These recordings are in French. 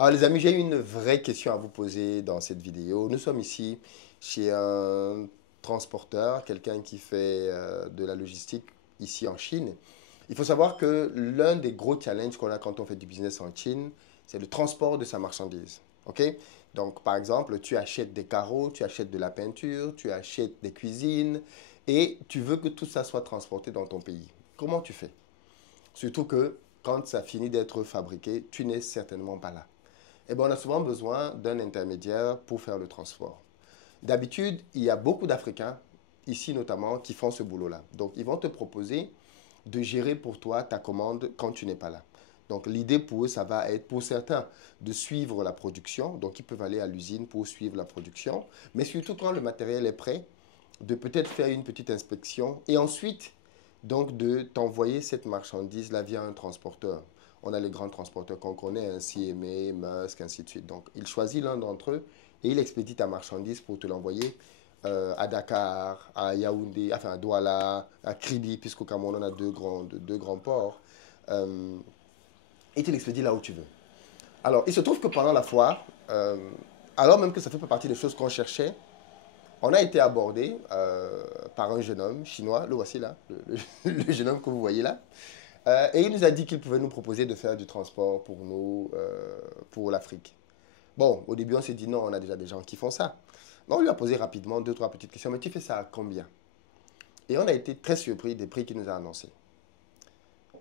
Alors les amis, j'ai une vraie question à vous poser dans cette vidéo. Nous sommes ici chez un transporteur, quelqu'un qui fait de la logistique ici en Chine. Il faut savoir que l'un des gros challenges qu'on a quand on fait du business en Chine, c'est le transport de sa marchandise. OK? Donc par exemple, tu achètes des carreaux, tu achètes de la peinture, tu achètes des cuisines et tu veux que tout ça soit transporté dans ton pays. Comment tu fais? Surtout que quand ça finit d'être fabriqué, tu n'es certainement pas là. Eh bien, on a souvent besoin d'un intermédiaire pour faire le transport. D'habitude, il y a beaucoup d'Africains, ici notamment, qui font ce boulot-là. Donc, ils vont te proposer de gérer pour toi ta commande quand tu n'es pas là. Donc, l'idée pour eux, ça va être pour certains de suivre la production. Donc, ils peuvent aller à l'usine pour suivre la production. Mais surtout quand le matériel est prêt, de peut-être faire une petite inspection et ensuite donc de t'envoyer cette marchandise-là via un transporteur. On a les grands transporteurs qu'on connaît, un CMA, Musk, ainsi de suite. Donc, il choisit l'un d'entre eux et il expédie ta marchandise pour te l'envoyer à Dakar, à Yaoundé, enfin à Douala, à Kribi, puisqu'au Cameroun, on a deux grands ports. Euh, et tu l'expédies là où tu veux. Alors, il se trouve que pendant la foire, alors même que ça fait pas partie des choses qu'on cherchait, on a été abordé par un jeune homme chinois, le voici là, le jeune homme que vous voyez là. Et il nous a dit qu'il pouvait nous proposer de faire du transport pour nous, pour l'Afrique. Bon, au début, on s'est dit non, on a déjà des gens qui font ça. Mais on lui a posé rapidement deux, trois petites questions. Mais tu fais ça à combien? Et on a été très surpris des prix qu'il nous a annoncés.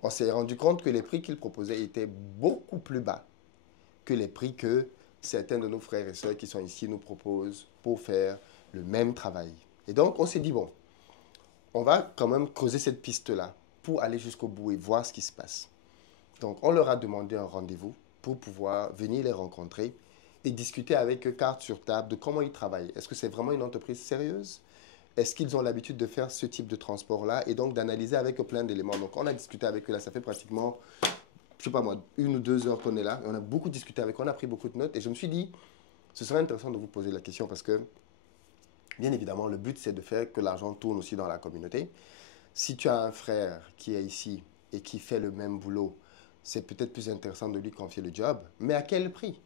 On s'est rendu compte que les prix qu'il proposait étaient beaucoup plus bas que les prix que certains de nos frères et sœurs qui sont ici nous proposent pour faire le même travail. Et donc, on s'est dit, bon, on va quand même creuser cette piste-là pour aller jusqu'au bout et voir ce qui se passe. Donc, on leur a demandé un rendez-vous pour pouvoir venir les rencontrer et discuter avec eux carte sur table de comment ils travaillent. Est-ce que c'est vraiment une entreprise sérieuse? Est-ce qu'ils ont l'habitude de faire ce type de transport-là? Et donc d'analyser avec eux plein d'éléments. Donc, on a discuté avec eux là, ça fait pratiquement, je sais pas moi, 1 ou 2 heures qu'on est là. Et on a beaucoup discuté avec eux, on a pris beaucoup de notes. Et je me suis dit, ce serait intéressant de vous poser la question parce que, bien évidemment, le but, c'est de faire que l'argent tourne aussi dans la communauté. Si tu as un frère qui est ici et qui fait le même boulot, c'est peut-être plus intéressant de lui confier le job. Mais à quel prix?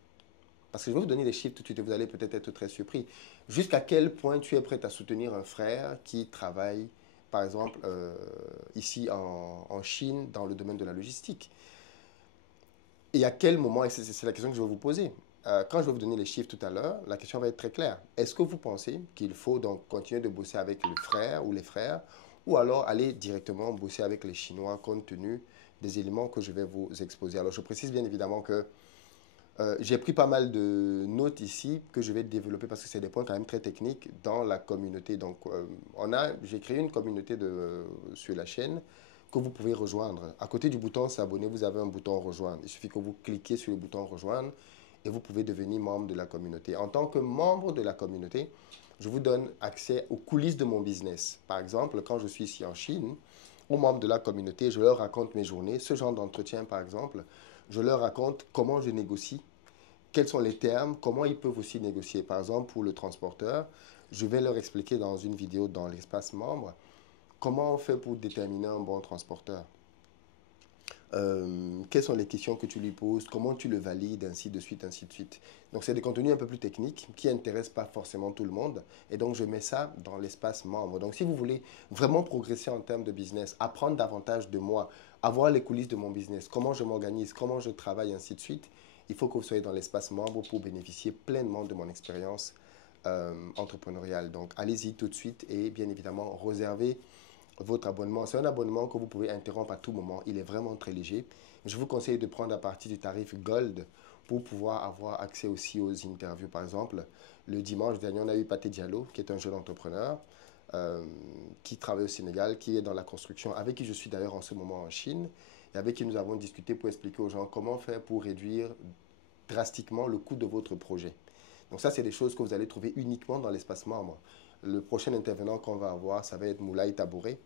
Parce que je vais vous donner des chiffres tout de suite et vous allez peut-être être très surpris. Jusqu'à quel point tu es prêt à soutenir un frère qui travaille, par exemple, ici en Chine, dans le domaine de la logistique? Et à quel moment, et c'est la question que je vais vous poser, quand je vais vous donner les chiffres tout à l'heure, la question va être très claire. Est-ce que vous pensez qu'il faut donc continuer de bosser avec le frère ou les frères, ou alors aller directement bosser avec les Chinois compte tenu des éléments que je vais vous exposer? Alors je précise bien évidemment que j'ai pris pas mal de notes ici que je vais développer parce que c'est des points quand même très techniques dans la communauté. Donc, j'ai créé une communauté sur la chaîne que vous pouvez rejoindre. À côté du bouton s'abonner, vous avez un bouton rejoindre. Il suffit que vous cliquez sur le bouton rejoindre et vous pouvez devenir membre de la communauté. En tant que membre de la communauté, je vous donne accès aux coulisses de mon business. Par exemple, quand je suis ici en Chine, aux membres de la communauté, je leur raconte mes journées, ce genre d'entretien par exemple, je leur raconte comment je négocie, quels sont les termes, comment ils peuvent aussi négocier. Par exemple, pour le transporteur, je vais leur expliquer dans une vidéo dans l'espace membre comment on fait pour déterminer un bon transporteur. Quelles sont les questions que tu lui poses, comment tu le valides, ainsi de suite, ainsi de suite. Donc, c'est des contenus un peu plus techniques qui n'intéressent pas forcément tout le monde. Et donc, je mets ça dans l'espace membre. Donc, si vous voulez vraiment progresser en termes de business, apprendre davantage de moi, avoir les coulisses de mon business, comment je m'organise, comment je travaille, ainsi de suite, il faut que vous soyez dans l'espace membre pour bénéficier pleinement de mon expérience entrepreneuriale. Donc, allez-y tout de suite et bien évidemment, réservez votre abonnement. C'est un abonnement que vous pouvez interrompre à tout moment. Il est vraiment très léger. Je vous conseille de prendre à partir du tarif Gold pour pouvoir avoir accès aussi aux interviews. Par exemple, le dimanche dernier, on a eu Paté Diallo, qui est un jeune entrepreneur qui travaille au Sénégal, qui est dans la construction, avec qui je suis d'ailleurs en ce moment en Chine, et avec qui nous avons discuté pour expliquer aux gens comment faire pour réduire drastiquement le coût de votre projet. Donc ça, c'est des choses que vous allez trouver uniquement dans l'espace membre. Le prochain intervenant qu'on va avoir, ça va être Moulay Tabouré,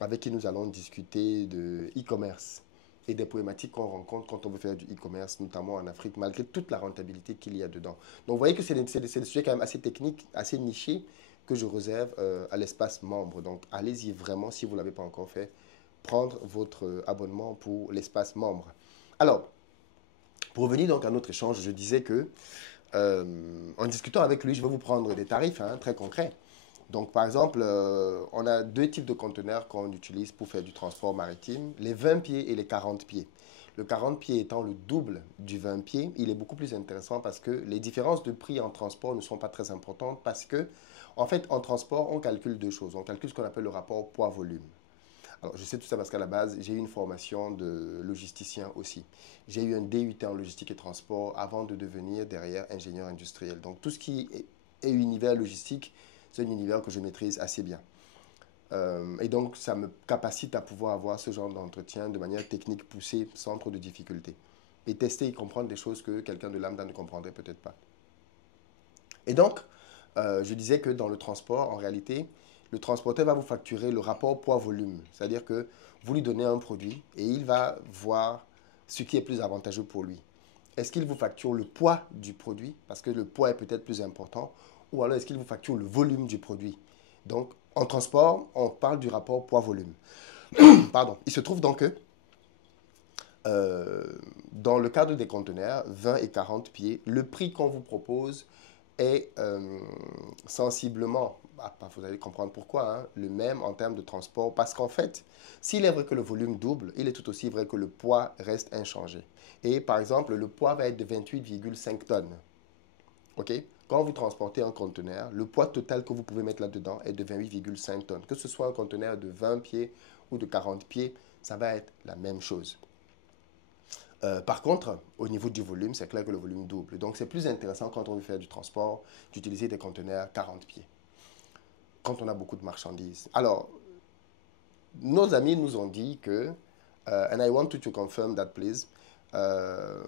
avec qui nous allons discuter de e-commerce et des problématiques qu'on rencontre quand on veut faire du e-commerce, notamment en Afrique, malgré toute la rentabilité qu'il y a dedans. Donc vous voyez que c'est des sujets quand même assez techniques, assez nichés, que je réserve à l'espace membre. Donc allez-y vraiment, si vous ne l'avez pas encore fait, prendre votre abonnement pour l'espace membre. Alors, Pour revenir donc à notre échange, je disais que en discutant avec lui, je vais vous prendre des tarifs hein, très concrets. Donc, par exemple, on a deux types de conteneurs qu'on utilise pour faire du transport maritime, les 20 pieds et les 40 pieds. Le 40 pieds étant le double du 20 pieds, il est beaucoup plus intéressant parce que les différences de prix en transport ne sont pas très importantes parce que, en fait, en transport, on calcule deux choses. On calcule ce qu'on appelle le rapport poids-volume. Alors, je sais tout ça parce qu'à la base, j'ai eu une formation de logisticien aussi. J'ai eu un DUT en logistique et transport avant de devenir derrière ingénieur industriel. Donc, tout ce qui est univers logistique, c'est un univers que je maîtrise assez bien. Et donc, ça me capacite à pouvoir avoir ce genre d'entretien de manière technique poussée, sans trop de difficultés. Et tester et comprendre des choses que quelqu'un de lambda ne comprendrait peut-être pas. Et donc, je disais que dans le transport, en réalité, le transporteur va vous facturer le rapport poids-volume. C'est-à-dire que vous lui donnez un produit et il va voir ce qui est plus avantageux pour lui. Est-ce qu'il vous facture le poids du produit parce que le poids est peut-être plus important ou alors est-ce qu'il vous facture le volume du produit? Donc, en transport, on parle du rapport poids-volume. Pardon. Il se trouve donc que euh, dans le cadre des conteneurs, 20 et 40 pieds, le prix qu'on vous propose est sensiblement, vous allez comprendre pourquoi, hein, le même en termes de transport. Parce qu'en fait, s'il est vrai que le volume double, il est tout aussi vrai que le poids reste inchangé. Et par exemple, le poids va être de 28,5 tonnes. OK? Quand vous transportez un conteneur, le poids total que vous pouvez mettre là-dedans est de 28,5 tonnes. Que ce soit un conteneur de 20 pieds ou de 40 pieds, ça va être la même chose. Par contre, au niveau du volume, c'est clair que le volume double. Donc, c'est plus intéressant quand on veut faire du transport d'utiliser des conteneurs 40 pieds, quand on a beaucoup de marchandises. Alors, nos amis nous ont dit que, and I want to confirm that please, euh,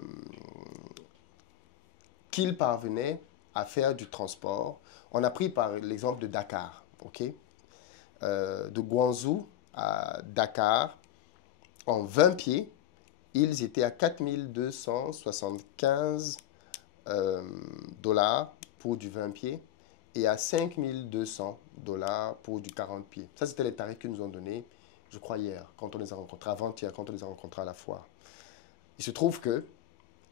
qu'ils parvenaient à faire du transport. On a pris par l'exemple de Dakar, ok? De Guangzhou à Dakar, en 20 pieds, ils étaient à 4275 dollars pour du 20 pieds et à 5200 dollars pour du 40 pieds. Ça, c'était les tarifs qu'ils nous ont donnés, je crois, hier, quand on les a rencontrés, avant-hier, quand on les a rencontrés à la foire. Il se trouve que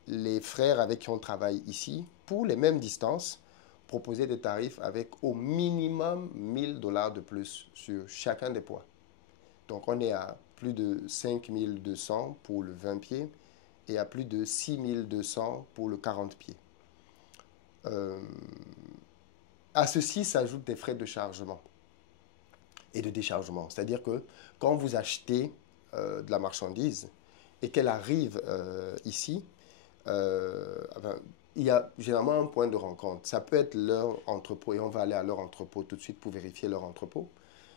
les frères avec qui on travaille ici, pour les mêmes distances, proposaient des tarifs avec au minimum 1000 dollars de plus sur chacun des poids. Donc, on est à plus de 5200 pour le 20 pieds et à plus de 6200 pour le 40 pieds. Euh, à ceci s'ajoutent des frais de chargement et de déchargement. C'est-à-dire que quand vous achetez de la marchandise et qu'elle arrive ici, enfin, il y a généralement un point de rencontre. Ça peut être leur entrepôt et on va aller à leur entrepôt tout de suite pour vérifier leur entrepôt.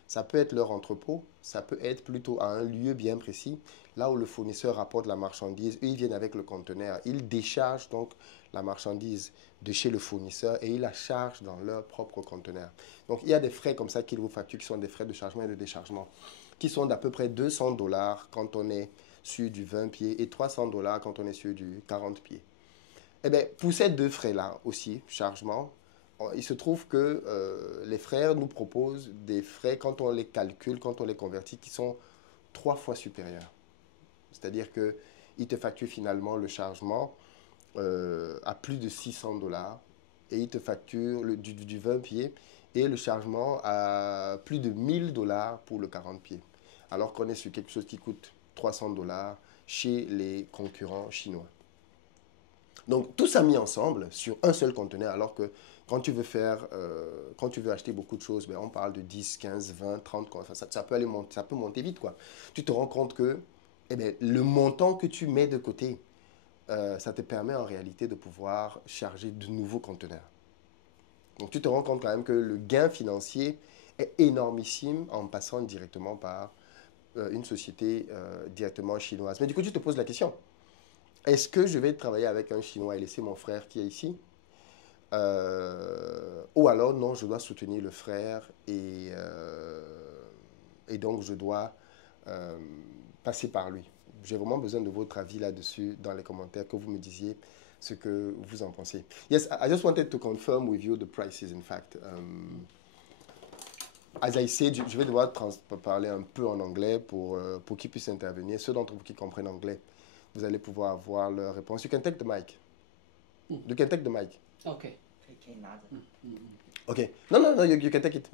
Ça peut être leur entrepôt, ça peut être plutôt à un lieu bien précis, là où le fournisseur rapporte la marchandise. Eux, ils viennent avec le conteneur. Ils déchargent donc la marchandise de chez le fournisseur et ils la chargent dans leur propre conteneur. Donc, il y a des frais comme ça qu'ils vous facturent qui sont des frais de chargement et de déchargement qui sont d'à peu près 200 dollars quand on est sur du 20 pieds et 300 dollars quand on est sur du 40 pieds. Eh bien, pour ces deux frais-là aussi, chargement, il se trouve que les frères nous proposent des frais, quand on les calcule, quand on les convertit, qui sont trois fois supérieurs. C'est-à-dire qu'ils te facturent finalement le chargement à plus de 600 dollars et ils te facturent du 20 pieds et le chargement à plus de 1000 dollars pour le 40 pieds. Alors qu'on est sur quelque chose qui coûte 300 dollars chez les concurrents chinois. Donc tout ça mis ensemble sur un seul conteneur, alors que quand tu veux faire, quand tu veux acheter beaucoup de choses, ben, on parle de 10, 15, 20, 30, quoi. Enfin, ça peut aller ça peut monter vite, quoi. Tu te rends compte que eh bien, le montant que tu mets de côté, ça te permet en réalité de pouvoir charger de nouveaux conteneurs. Donc tu te rends compte quand même que le gain financier est énormissime en passant directement par une société directement chinoise. Mais du coup, tu te poses la question, est-ce que je vais travailler avec un Chinois et laisser mon frère qui est ici? Ou alors, non, je dois soutenir le frère et donc je dois euh, passer par lui. J'ai vraiment besoin de votre avis là-dessus dans les commentaires, que vous me disiez ce que vous en pensez. Yes, I just wanted to confirm with you the prices, in fact. As I said, je vais devoir parler un peu en anglais pour qu'ils puissent intervenir, ceux d'entre vous qui comprennent anglais. vous allez pouvoir avoir leur réponse. You can take the mic. You can take the mic. Okay. Okay. No, you can take it.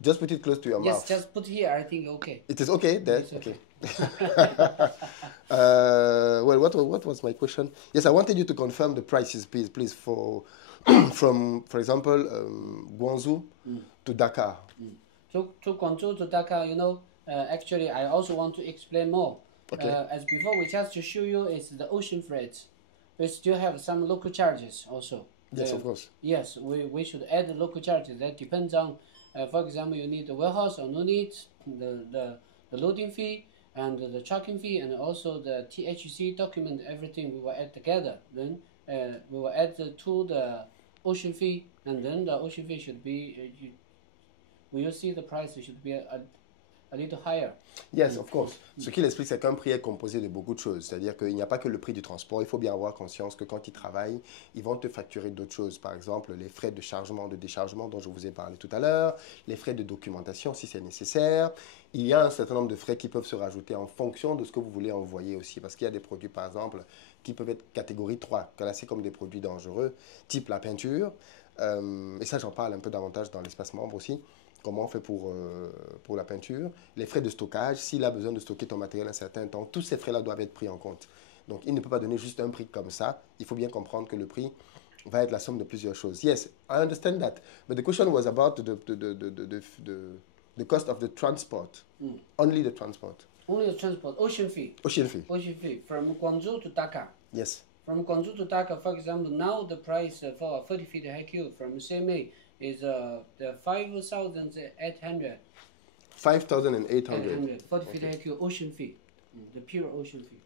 Just put it close to your Yes, mouth. just put here. I think okay. It is okay there? It's okay. Well, what was my question? Yes, I wanted you to confirm the prices, please, for from, for example, Guangzhou to Dakar. To Guangzhou to Dhaka, you know, actually, I also want to explain more. Okay. As before, we just to show you is the ocean freight. We still have some local charges also. Yes, of course. Yes, we should add the local charges. That depends on, for example, you need the warehouse or no need, the loading fee and the trucking fee, and also the THC document, everything we will add together. Then we will add to the ocean fee, and then the ocean fee should be, we will see the price should be a little higher. Yes, of course. Ce qu'il explique, c'est qu'un prix est composé de beaucoup de choses. C'est-à-dire qu'il n'y a pas que le prix du transport. Il faut bien avoir conscience que quand ils travaillent, ils vont te facturer d'autres choses. Par exemple, les frais de chargement, de déchargement dont je vous ai parlé tout à l'heure, les frais de documentation si c'est nécessaire. Il y a un certain nombre de frais qui peuvent se rajouter en fonction de ce que vous voulez envoyer aussi. Parce qu'il y a des produits, par exemple, qui peuvent être catégorie 3, classés comme des produits dangereux, type la peinture. Et ça, j'en parle un peu davantage dans l'espace membre aussi. Comment on fait pour la peinture, les frais de stockage, s'il a besoin de stocker ton matériel un certain temps, tous ces frais-là doivent être pris en compte. Donc, il ne peut pas donner juste un prix comme ça. Il faut bien comprendre que le prix va être la somme de plusieurs choses. Yes, I understand that. But the question was about the cost of the transport. Only the transport. Only the transport, ocean fee. Ocean fee. Ocean fee from Guangzhou to Dhaka. Yes. From Guangzhou to Dhaka, for example, now the price for a 40 feet high cube from CMA is the 5,800. 5,800. 40 feet high cube ocean fee, the pure ocean fee.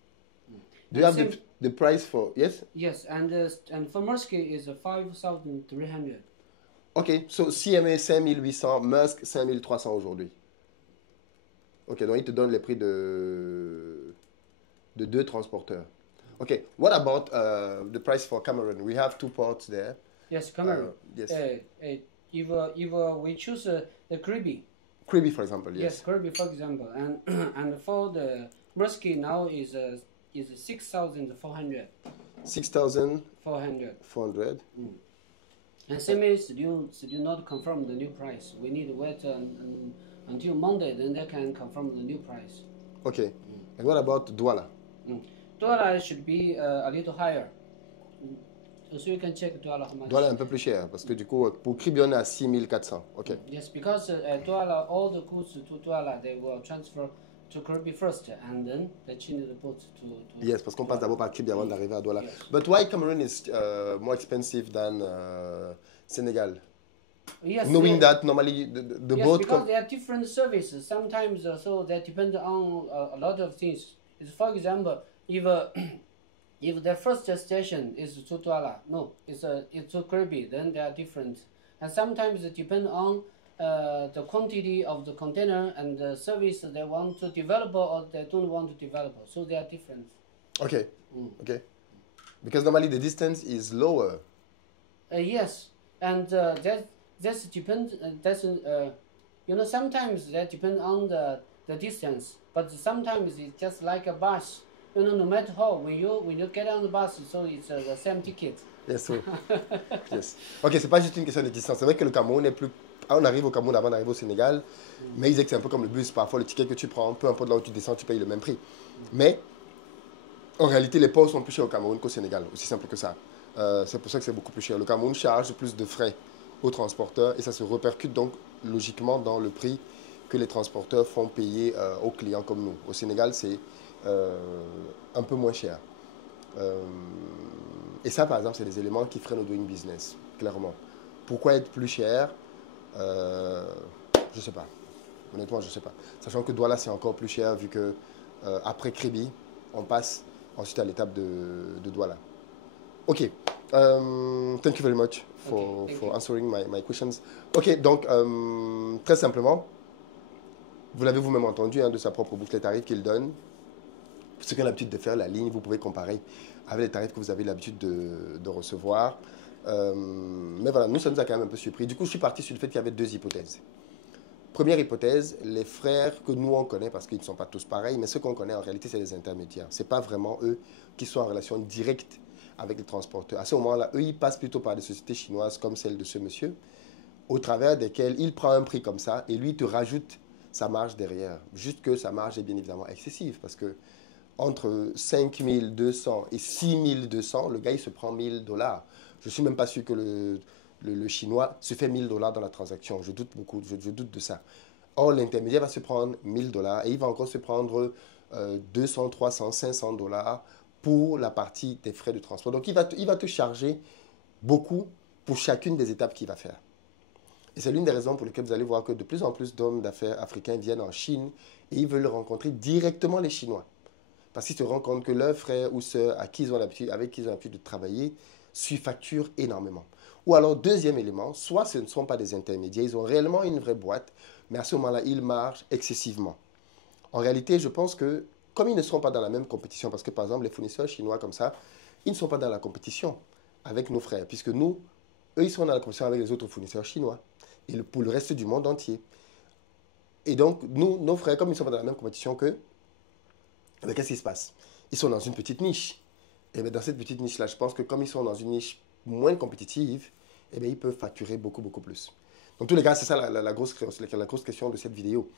Do you have the price for, yes? Yes, and for Maersk is 5,300. Ok, so CMA 5,800, Maersk 5,300 aujourd'hui. Ok, donc il te donne les prix de deux transporteurs. Ok, what about the price for Cameroon? We have 2 ports there. Yes, Cameroon. Yes. If we choose the Kribi. Kribi, for example, yes. Yes, Kribi, for example, and and for the Maersk now is 6,400. 6,400. 400. And same is still not confirm the new price. We need to wait until Monday, then they can confirm the new price. Okay. And what about Douala? Douala should be a little higher. So you can check Douala how much. Douala est un peu plus cher parce que du coup, pour Kribi, on est à 6,400. Okay. Yes, because Douala, all the goods to Douala, they will transfer to Kribi first, and then they change the boat to Yes, parce qu'on passe d'abord par Kribi avant d'arriver à Douala. Yes. But why Cameroon is more expensive than Senegal? Yes, Knowing that normally the yes, boat... because they are different services. Sometimes so they depend on a lot of things. It's, for example, if if the first station is to Douala, no, it's to Kribi, then they are different. And sometimes it depends on the quantity of the container and the service they want to develop or they don't want to develop. So they are different. Okay, okay. Because normally the distance is lower. Yes, and that's depend. You know, sometimes that depend on the distance, but sometimes it's just like a bus. You know, no matter how, when you get on the bus, so it's the same ticket. Yes, so. Yes. Ok, c'est pas juste une question de distance. C'est vrai que le Cameroun est plus... On arrive au Cameroun avant d'arriver au Sénégal, mais ils disent que c'est un peu comme le bus. Parfois, le ticket que tu prends, peu importe là où tu descends, tu payes le même prix. Mais en réalité, les ports sont plus chers au Cameroun qu'au Sénégal. Aussi simple que ça. C'est pour ça que c'est beaucoup plus cher. Le Cameroun charge plus de frais aux transporteurs et ça se répercute donc logiquement dans le prix que les transporteurs font payer aux clients comme nous. Au Sénégal, c'est un peu moins cher. Et ça, par exemple, c'est des éléments qui freinent au doing business, clairement. Pourquoi être plus cher? Je ne sais pas. Honnêtement, je ne sais pas. Sachant que Douala, c'est encore plus cher vu que après Kribi, on passe ensuite à l'étape de Douala. Ok. Thank you very much for answering my questions. Ok, donc, très simplement, vous l'avez vous-même entendu de sa propre boucle, les tarifs qu'il donne. Ce qu'on a l'habitude de faire, la ligne, vous pouvez comparer avec les tarifs que vous avez l'habitude de recevoir. Mais voilà, nous, ça nous a quand même un peu surpris. Du coup, je suis parti sur le fait qu'il y avait 2 hypothèses. Première hypothèse, les frères que nous on connaît, parce qu'ils ne sont pas tous pareils, mais ceux qu'on connaît en réalité, c'est les intermédiaires. Ce n'est pas vraiment eux qui sont en relation directe avec les transporteurs. À ce moment-là, eux, ils passent plutôt par des sociétés chinoises comme celle de ce monsieur, au travers desquelles il prend un prix comme ça et lui te rajoute sa marge derrière. Juste que sa marge est bien évidemment excessive parce que entre 5200 et 6200, le gars il se prend 1000 $. Je ne suis même pas sûr que le chinois se fait 1000 $ dans la transaction. Je doute beaucoup, je doute de ça. Or, l'intermédiaire va se prendre 1000 $ et il va encore se prendre 200, 300, 500 $ pour la partie des frais de transport. Donc, il va te charger beaucoup pour chacune des étapes qu'il va faire. Et c'est l'une des raisons pour lesquelles vous allez voir que de plus en plus d'hommes d'affaires africains viennent en Chine et ils veulent rencontrer directement les Chinois. Parce qu'ils se rendent compte que leurs frères ou sœurs avec qui ils ont l'habitude de travailler facturent énormément. Ou alors, deuxième élément, soit ce ne sont pas des intermédiaires, ils ont réellement une vraie boîte, mais à ce moment-là, ils margent excessivement. En réalité, je pense que comme ils ne seront pas dans la même compétition, parce que par exemple, les fournisseurs chinois comme ça, ils ne sont pas dans la compétition avec nos frères, puisque nous, eux, ils sont dans la compétition avec les autres fournisseurs chinois et pour le reste du monde entier. Et donc, nous, nos frères, comme ils ne sont pas dans la même compétition qu'eux, qu'est-ce qui se passe? Ils sont dans une petite niche. Et bien, dans cette petite niche-là, je pense que comme ils sont dans une niche moins compétitive, eh bien, ils peuvent facturer beaucoup, beaucoup plus. Dans tous les cas, c'est ça la grosse question de cette vidéo.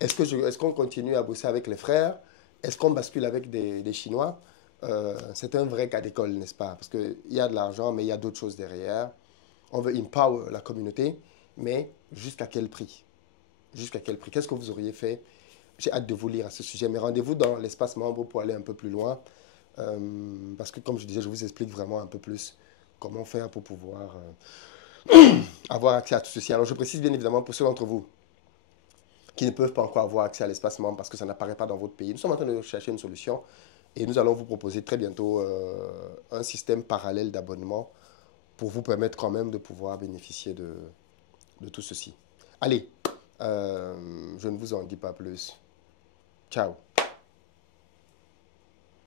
Est-ce qu'on continue à bosser avec les frères? Est-ce qu'on bascule avec des Chinois? C'est un vrai cas d'école, n'est-ce pas? Parce qu'il y a de l'argent, mais il y a d'autres choses derrière. On veut empower la communauté, mais jusqu'à quel prix? Jusqu'à quel prix? Qu'est-ce que vous auriez fait? J'ai hâte de vous lire à ce sujet, mais rendez-vous dans l'espace membre pour aller un peu plus loin. Parce que, comme je disais, je vous explique vraiment un peu plus comment faire pour pouvoir avoir accès à tout ceci. Alors, je précise bien évidemment pour ceux d'entre vous qui ne peuvent pas encore avoir accès à l'espace membre parce que ça n'apparaît pas dans votre pays. Nous sommes en train de chercher une solution et nous allons vous proposer très bientôt un système parallèle d'abonnement pour vous permettre quand même de pouvoir bénéficier de tout ceci. Allez, je ne vous en dis pas plus. Ciao.